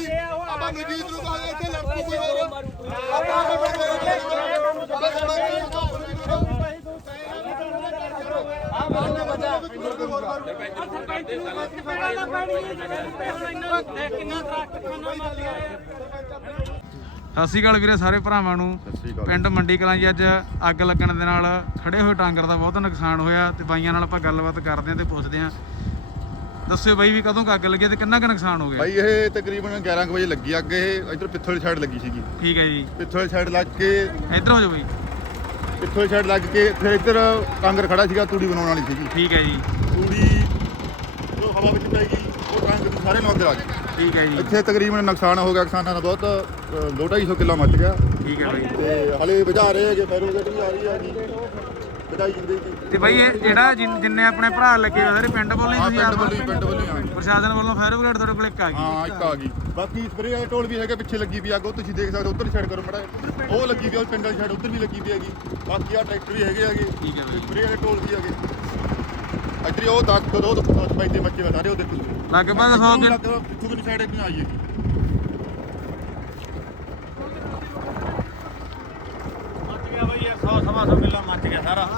ਬਾਈ ਆਪਾਂ ਨਜੀਤ ਨੂੰ ਕਹਾਂਗੇ ਇੱਥੇ ਲੜਕੂ ਕੋਈ ਹੋਰ। ਸਤਿ ਸ਼੍ਰੀ ਅਕਾਲ ਵੀਰੇ ਸਾਰੇ ਭਰਾਵਾਂ ਨੂੰ। ਪਿੰਡ ਮੰਡੀ ਕਲਾਂ ਜੀ ਅੱਜ ਅੱਗ ਲੱਗਣ ਦੇ ਨਾਲ ਖੜੇ ਹੋਏ ਟਾਂਗਰ ਦਾ ਬਹੁਤ ਨੁਕਸਾਨ ਹੋਇਆ ਤੇ ਬਾਈਆਂ ਨਾਲ ਆਪਾਂ ਗੱਲਬਾਤ ਕਰਦੇ ਆਂ ਤੇ ਪੁੱਛਦੇ ਆਂ ਦੱਸਿਓ ਬਾਈ ਵੀ ਕਦੋਂ ਕੁ ਅੱਗ ਲੱਗੀ ਤੇ ਕਿੰਨਾ ਕੁ ਨੁਕਸਾਨ ਹੋ ਗਿਆ? ਬਾਈ ਇਹ ਤਕਰੀਬਨ 11 ਕੁ ਵਜੇ ਲੱਗੀ ਅੱਗ ਇਹ ਇਧਰ ਪਿੱਥਲ ਸਾਈਡ ਲੱਗੀ ਸੀਗੀ। ਠੀਕ ਹੈ ਜੀ। ਪਿੱਥਲ ਸਾਈਡ ਲੱਗ ਕੇ ਇੱਧਰ ਹੋ ਜਾਓ ਬਾਈ। ਪਿੱਥਲ ਸਾਈਡ ਲੱਗ ਕੇ ਫਿਰ ਇੱਧਰ ਟਾਂਗਰ ਖੜਾ ਸੀਗਾ ਤੂੜੀ ਬਣਾਉਣ ਵਾਲੀ ਸੀਗੀ। ਠੀਕ ਹੈ ਜੀ। ਤੂੜੀ ਉਹ ਹਵਾ ਵਿੱਚ ਪੈ ਗਈ ਉਹ ਟਾਂਗਰ ਨੂੰ ਸਾਰੇ ਨੌਕਰ ਆ ਗਏ ਠੀਕ ਹੈ ਜੀ। ਇੱਥੇ ਤਕਰੀਬਨ ਨੁਕਸਾਨ ਹੋ ਗਿਆ ਕਿਸਾਨਾਂ ਦਾ ਬਹੁਤ 2.5 ਕਿੱਲਾ ਮੱਚ ਗਿਆ। ਠੀਕ ਹੈ ਬਾਈ। ਤੇ ਹਲੇ ਬੁਝਾ ਰਹੇ ਹੈਗੇ ਫੈਰੋ ਗੱਡੀ ਆ ਰਹੀ ਹੈਗੀ। ਤੇ ਬਾਈ ਇਹ ਜਿਹੜਾ ਜਿਨ- ਜਿੰਨੇ ਆਪਣੇ ਭਰਾ ਲੱਗੇ ਹੋਏ ਸਾਰੇ ਪਿੰਡ ਵੱਲੋਂ ਹੀ ਹਾਂ ਤੁਸੀਂ ਪਿੰਡ ਆਪ ਵੱਲੋਂ ਹੀ ਪਿੰਡ ਵੱਲੋਂ ਹੀ ਆ ਪ੍ਰਸ਼ਾਸਨ ਵੱਲੋਂ ਫਾਇਰ ਬ੍ਰਿਗੇਡ ਤੁਹਾਡੇ ਕੋਲ ਇੱਕ ਆ ਗਈ। ਹਾਂ ਇੱਕ ਆ ਗਈ। ਬਾਕੀ ਸਪਰੇ ਵਾਲੇ ਟੋਲ ਵੀ ਹੈਗੇ ਪਿੱਛੇ ਲੱਗੀ ਵੀ ਅੱਗ ਉਹ ਤੁਸੀਂ ਦੇਖ ਸਕਦੇ ਹੋ ਉੱਧਰ ਸਾਈਡ ਕਰੋ ਮੜਾ ਉਹ ਲੱਗੀ ਵੀ ਆ, ਉਹ ਪਿੰਡ ਵਾਲੀ ਉੱਧਰ ਵੀ ਲੱਗੀ ਵੀ ਹੈਗੀ। ਬਾਕੀ ਆ ਟਰੈਕਟਰ ਵੀ ਹੈਗੇ ਹੈਗੇ। ਠੀਕ ਹੈ ਬਾਈ। ਸਪਰੇ ਵਾਲੇ ਟੋਲ ਵੀ ਹੈਗੇ। ਇੱਧਰ ਹੀ ਉਹ 10 ਤੋਂ 10 ਪੈਂਦੇ ਬੱਚੇ ਵਾ ਸਾਰੇ ਉਹ ਦੇਖੋ ਲਗਭਗ 100 ਕਿ ਪਿੱਛੋਂ ਦੀ ਸਾਈਡ ਇੱਕ ਆਈ ਹੈਗੀ ਮੱਚ ਗਿਆ ਬਈ ਯਾਰ 100 ਸਵਾ 100 ਕਿੱਲਾ ਮੱਚ ਗਿਆ ਸਾਰਾ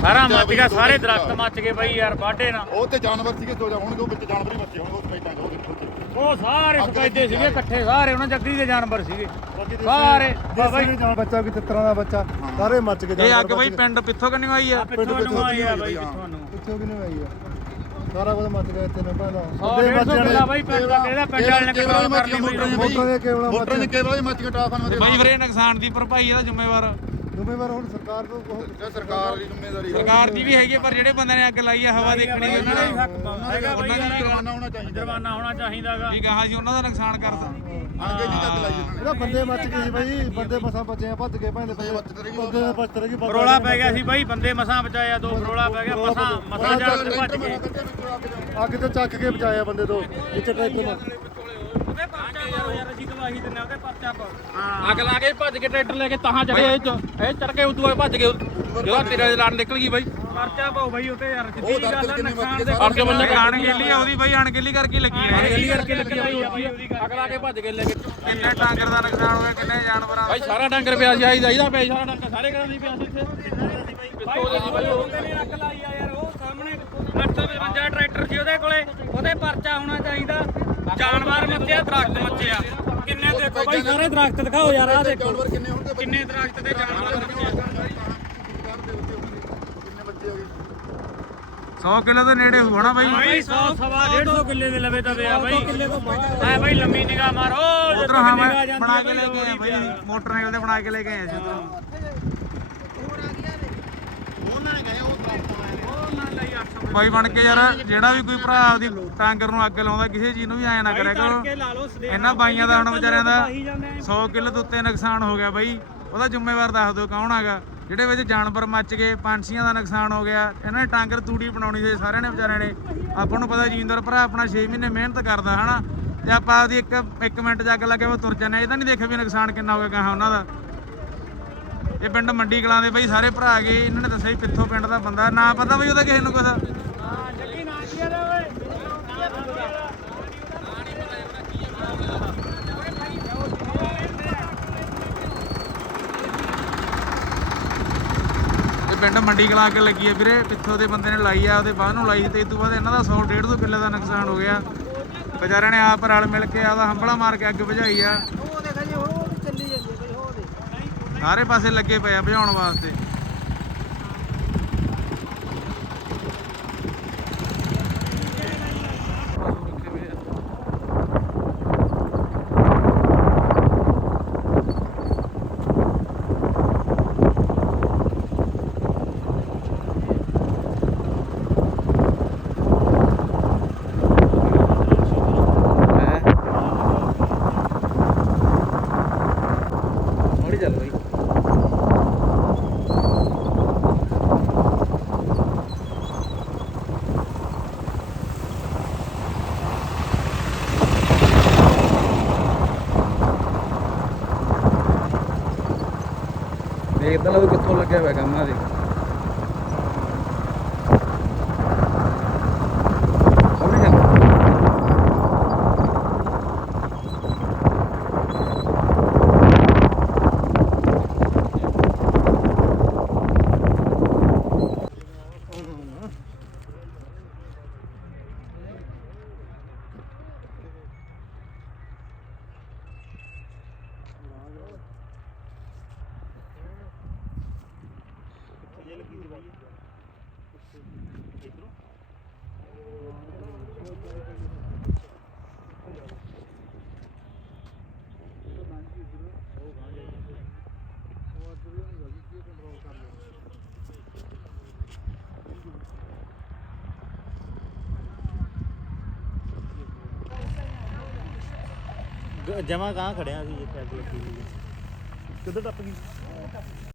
ਸਾਰਾ ਮੱਚ ਗਿਆ ਸਾਰੇ ਦਰਖਤ ਮੱਚ ਗਏ ਬਈ ਯਾਰ ਬਾਡੇ ਨਾਲ ਉਹ ਤੇ ਜਾਨਵਰ ਸੀਗੇ ਦੋ ਹੁਣ ਉਹ ਵਿੱਚ ਜਾਨਵਰ ਹੀ ਬੱਚੇ ਹੁਣ ਉਹ ਸਪੈਟਾਂ ਉਹ ਦੇਖੋ ਉੱਥੇ। ਉਹ ਸਾਰੇ ਸਫੈਦੇ ਸੀਗੇ ਇਕੱਠੇ ਸਾਰੇ ਉਹਨਾਂ ਜੱਗੀ ਦੇ ਜਾਨਵਰ ਸੀਗੇ। ਸਾਰੇ ਬਾਬਾ ਜੀ ਜਾਨ ਬੱਚਾ ਕਿ ਤਿੱਤਰਾਂ ਦਾ ਬੱਚਾ ਸਾਰੇ ਮੱਚ ਕੇ ਇਹ ਅੱਗ ਬਾਈ ਪਿੰਡ ਪਿੱਥੋਂ ਕਿੰਨੀ ਆਈ ਆ? ਪਿੱਛੋਂ ਨੂੰ ਆਏ ਆ ਬਈ ਪਿੱਛੋਂ ਨੂੰ ਪਿੱਛੋਂ ਕਿਨੇ ਆਈ ਆ? ਸਾਰਾ ਕੁਝ ਮੱਚ ਗਿਆ ਇੱਥੇ ਨੇ ਪਹਿਲਾਂ 100 150 ਕਿੱਲਾ ਬਈ ਪਿੰਡ ਦਾ ਕਿਹੜਾ ਪਿੰਡ ਵਾਲੇ ਨੇ ਕੰਟਰੋਲ ਕਰਨੀ ਮੋਟਰਾਂ ਦੇ ਕੇਵਲਾਂ ਮੋਟਰਾਂ ਦੇ ਮੱਚ ਕੇ ਟਰਾਫਨ ਦੇ ਬਾਈ ਵੀਰੇ ਨੁਕਸਾਨ ਦੀ ਭਰਪਾਈ ਇਹਦਾ ਜ਼ਿੰਮੇਵਾਰ। ਜ਼ਿੰਮੇਵਾਰ ਹੁਣ ਸਰਕਾਰ ਨੂੰ ਉਹ ਇਹ ਸਰਕਾਰ ਦੀ ਜ਼ਿੰਮੇਵਾਰੀ ਹੈ। ਸਰਕਾਰ ਦੀ ਵੀ ਹੈਗੀ ਪਰ ਜਿਹੜੇ ਬੰਦੇ ਨੇ ਅੱਗ ਲਾਈ ਆ ਹਵਾ ਦੇਖਣੀ ਉਹਨਾਂ ਉਹਨਾਂ ਦਾ ਹੀ ਨੇ ਹੈਗਾ ਬਈ ਉਹਨਾਂ ਨੂੰ ਜੁਰਮਾਨਾ ਹੋਣਾ ਚਾਹੀਦਾ। ਜੁਰਮਾਨਾ ਹੋਣਾ ਚਾਹੀਦਾਗਾ। ਵੀ ਕਹਾ ਸੀ ਉਹਨਾਂ ਦਾ ਨੁਕਸਾਨ ਕਰਦਾ ਅਣਗੇ ਜੀ ਜੱਗ ਲਾਈ ਉਹਨਾਂ ਨੇ। ਇਹਦਾ ਬੰਦੇ ਮੱਚ ਗਏ ਸੀ ਬਾਈ ਬੰਦੇ ਮਸਾਂ ਬਚੇ ਆ ਭੱਜ ਗਏ ਭਾਂਦੇ ਬੰਦੇ ਬੰਦੇ ਬਚ ਰਹੀ ਫਰੋਲਾ ਪੈ ਗਿਆ ਸੀ ਬਈ ਬੰਦੇ ਮਸਾਂ ਬਚਾਇਆ ਦੋ ਫਰੋਲਾ ਪੈ ਗਿਆ ਮਸਾਂ ਮਸਾਂ ਜਾ ਕੇ ਭੱਜ ਗਏ। ਅੱਗ ਤੇ ਚੱਕ ਕੇ ਬਚਾਇਆ ਬੰਦੇ ਤੋਂ ਇੱਥੇ ਟਰੈਕਟਰ ਨਾਲ। ਉਹਦੇ ਪਰਚਾ ਪਾਓ ਯਾਰ ਅਸੀਂ ਗਵਾਹੀ ਦਿੰਨੇ ਉਹਦੇ ਪਰਚਾ ਪਾਓ। ਅੱਗ ਲਾ ਕੇ ਭੱਜ ਕੇ ਟਰੈਕਟਰ ਲੈ ਕੇ ਤਾਹਾਂ ਚੜੇ ਇਹ ਚ। ਇਹ ਚੜ ਕੇ ਉਦੋਂ ਬਾਅਦ ਭੱਜ ਗਏ। ਜਦੋਂ ਤੇਰੇ ਲੜ ਨਿਕਲ ਗਈ ਬਾਈ। ਪਰਚਾ ਪਾਓ ਬਾਈ ਉੱਤੇ ਯਾਰ ਉਹ ਸਿੱਧੀ ਦਰਖਤ ਗੱਲ ਆ ਕਿੰਨੇ ਨੁਕਸਾਨ ਮੱਚ ਦੇ ਗਏ ਅਰਜੇ ਬੰਦੇ ਅਣਗਹਿਲੀ ਆ ਉਹਦੀ ਬਾਈ ਅਣਗਹਿਲੀ ਕਰਕੇ ਲੱਗੀ ਹੈ ਗਲੀ ਕਰਕੇ ਲੱਗੀ ਬਾਈ ਅੱਗ ਲਾ ਕੇ ਭੱਜ ਕੇ ਲੈ ਕੇ ਕਿੰਨੇ ਟਾਂਗਰ ਦਾ ਨੁਕਸਾਨ ਹੋਇਆ ਕਿੰਨੇ ਜਾਨਵਰਾਂ ਦਾ? ਬਾਈ ਸਾਰਾ ਡੰਗਰ ਪਿਆ ਸੀ ਆਈ ਦਾ ਇਹਦਾ ਪਿਆ ਸੀ ਸਾਰਾ ਡੰਗਰ ਸਾਰੇ ਘਰਾਂ ਦੀ ਪਿਆ ਸੀ ਇੱਥੇ। ਪਿੱਤੋਂ ਦੇ ਸੀ ਬਾਈ ਉਹ। ਨੇ ਅੱਗ ਲਾਈ ਆ ਯਾਰ ਉਹ ਸਾਹਮਣੇ 855 ਟਰੈਕਟਰ ਸੀ ਉਹਦੇ ਕੋਲੇ। ਉਹਦੇ ਪਰਚਾ ਹੋਣਾ ਚਾਹੀਦਾ। ਜਾਨਵਰ ਮੱਚਿਆ ਦਰਖਤ ਮੱਚਿਆ। ਕਿੰਨੇ ਦੇਖੋ ਬਾਈ ਸਾਰੇ ਦਰਖਤ ਦਿਖਾਓ ਯਾਰ ਆਹ ਦੇਖੋ। ਜਾਨਵਰ ਕਿੰਨੇ ਹੋਣਗੇ ਕਿੰਨੇ ਦਰਖਤ ਤੇ ਜਾਨਵਰ ਮੱਚਿਆ ਕਿੰਨੇ ਬੱਚੇ? ਹੋ ਗਏ? 100 ਕਿਲੋ ਦੇ ਨੇੜੇ ਹੋਣਾ ਬਾਈ? ਬਾਈ 100 ਸਵਾ 150 ਕਿੱਲੇ ਦੇ ਲਵੇ ਤਾਂ ਪਿਆ ਬਾਈ। ਐ ਬਾਈ ਲੰਮੀ ਨਿਗਾਹ ਮਾਰੋ ਉਧਰ ਹਾਂ ਮੈਂ ਬਣਾ ਕੇ ਲੈ ਕੇ ਆਇਆ ਬਾਈ। ਮੋਟਰਸਾਈਕਲ ਤੇ ਬਣਾ ਕੇ ਲੈ ਕੇ ਆਇਆ ਸੀ ਉਧਰੋਂ। ਬਾਈ ਬਣ ਕੇ ਯਾਰ ਜਿਹੜਾ ਵੀ ਕੋਈ ਭਰਾ ਆਪਦੀ ਟਾਂਗਰ ਨੂੰ ਅੱਗ ਲਾਉਂਦਾ ਕਿਸੇ ਚੀਜ਼ ਨੂੰ ਵੀ ਐ ਨਾ ਕਰਿਆ ਕਰੋ। ਇਹਨਾਂ ਬਾਈਆਂ ਦਾ ਹੁਣ ਵਿਚਾਰਿਆਂ ਦਾ 100 ਕਿਲੋ ਤੋਂ ਉੱਤੇ ਨੁਕਸਾਨ ਹੋ ਗਿਆ ਬਾਈ। ਉਹਦਾ ਜ਼ਿੰਮੇਵਾਰ ਦੱਸ ਦਿਓ ਕੌਣ ਹੈਗਾ ਜਿਹੜੇ ਵਿੱਚ ਜਾਨਵਰ ਮੱਚ ਗਏ ਪੰਛੀਆਂ ਦਾ ਨੁਕਸਾਨ ਹੋ ਗਿਆ ਇਹਨਾਂ ਨੇ ਟਾਂਗਰ ਤੂੜੀ ਬਣਾਉਣੀ ਸੀ ਸਾਰਿਆਂ ਨੇ ਵਿਚਾਰਿਆਂ ਨੇ। ਆਪਾਂ ਨੂੰ ਪਤਾ ਜੀਂਦਰ ਭਰਾ ਆਪਣਾ 6 ਮਹੀਨੇ ਮਿਹਨਤ ਕਰਦਾ ਹਨਾ? ਤੇ ਆਪਾਂ ਆਪਦੀ ਇੱਕ ਇੱਕ ਮਿੰਟ ਜੱਗ ਲੱਗੇ ਉਹ ਤੁਰ ਜਾਂਦੇ। ਇਹ ਤਾਂ ਨਹੀਂ ਦੇਖਿਆ ਵੀ ਨੁਕਸਾਨ ਕਿੰਨਾ ਹੋ ਗਿਆ ਕਹਾ ਉਹਨਾਂ ਦਾ। ਇਹ ਪਿੰਡ ਮੰਡੀ ਕਲਾਂ ਦੇ ਬਈ ਸਾਰੇ ਭਰਾ ਗਏ ਇਹਨਾਂ ਨੇ ਦੱਸਿਆ ਪਿੱਥੋਂ ਪਿੰਡ ਦਾ ਬੰਦਾ ਨਾ ਪਤਾ ਬਈ ਉਹਦਾ ਕਿਸੇ ਨੂੰ ਇਹ ਪਿੰਡ ਮੰਡੀ ਕਲਾਂ ਅੱਗ ਲੱਗੀ ਹੈ ਵੀਰੇ ਪਿੱਥੋਂ ਦੇ ਬੰਦੇ ਨੇ ਲਾਈ ਆ ਉਹਦੇ ਬਾਅਦ ਨੂੰ ਲਾਈ ਤੇ ਇਸ ਤੋਂ ਬਾਅਦ ਇਹਨਾਂ ਦਾ 100 150 ਕਿੱਲੇ ਦਾ ਨੁਕਸਾਨ ਹੋ ਗਿਆ। ਵਿਚਾਰਿਆਂ ਨੇ ਆਪ ਰਲ ਮਿਲ ਕੇ ਆਪਦਾ ਹੰਬਲਾ ਮਾਰ ਕੇ ਅੱਗ ਬੁਝਾਈ ਆ। ਸਾਰੇ ਪਾਸੇ ਲੱਗੇ ਪਏ ਆ ਬੁਝਾਉਣ ਵਾਸਤੇ। ਬਈ। ਦੇਖਦਾ ਲਓ ਕਿੱਥੋਂ ਲੱਗਿਆ ਹੋਇਆ ਕੰਮ ਆ ਦੇਖ। ਜਮਾ ਕਾਂ ਖੜਿਆ ਸੀ ਇੱਥੇ ਅੱਗ ਲੱਗੀ ਹੋਈ ਕਿੱਧਰ ਟੱਪ ਗਈ?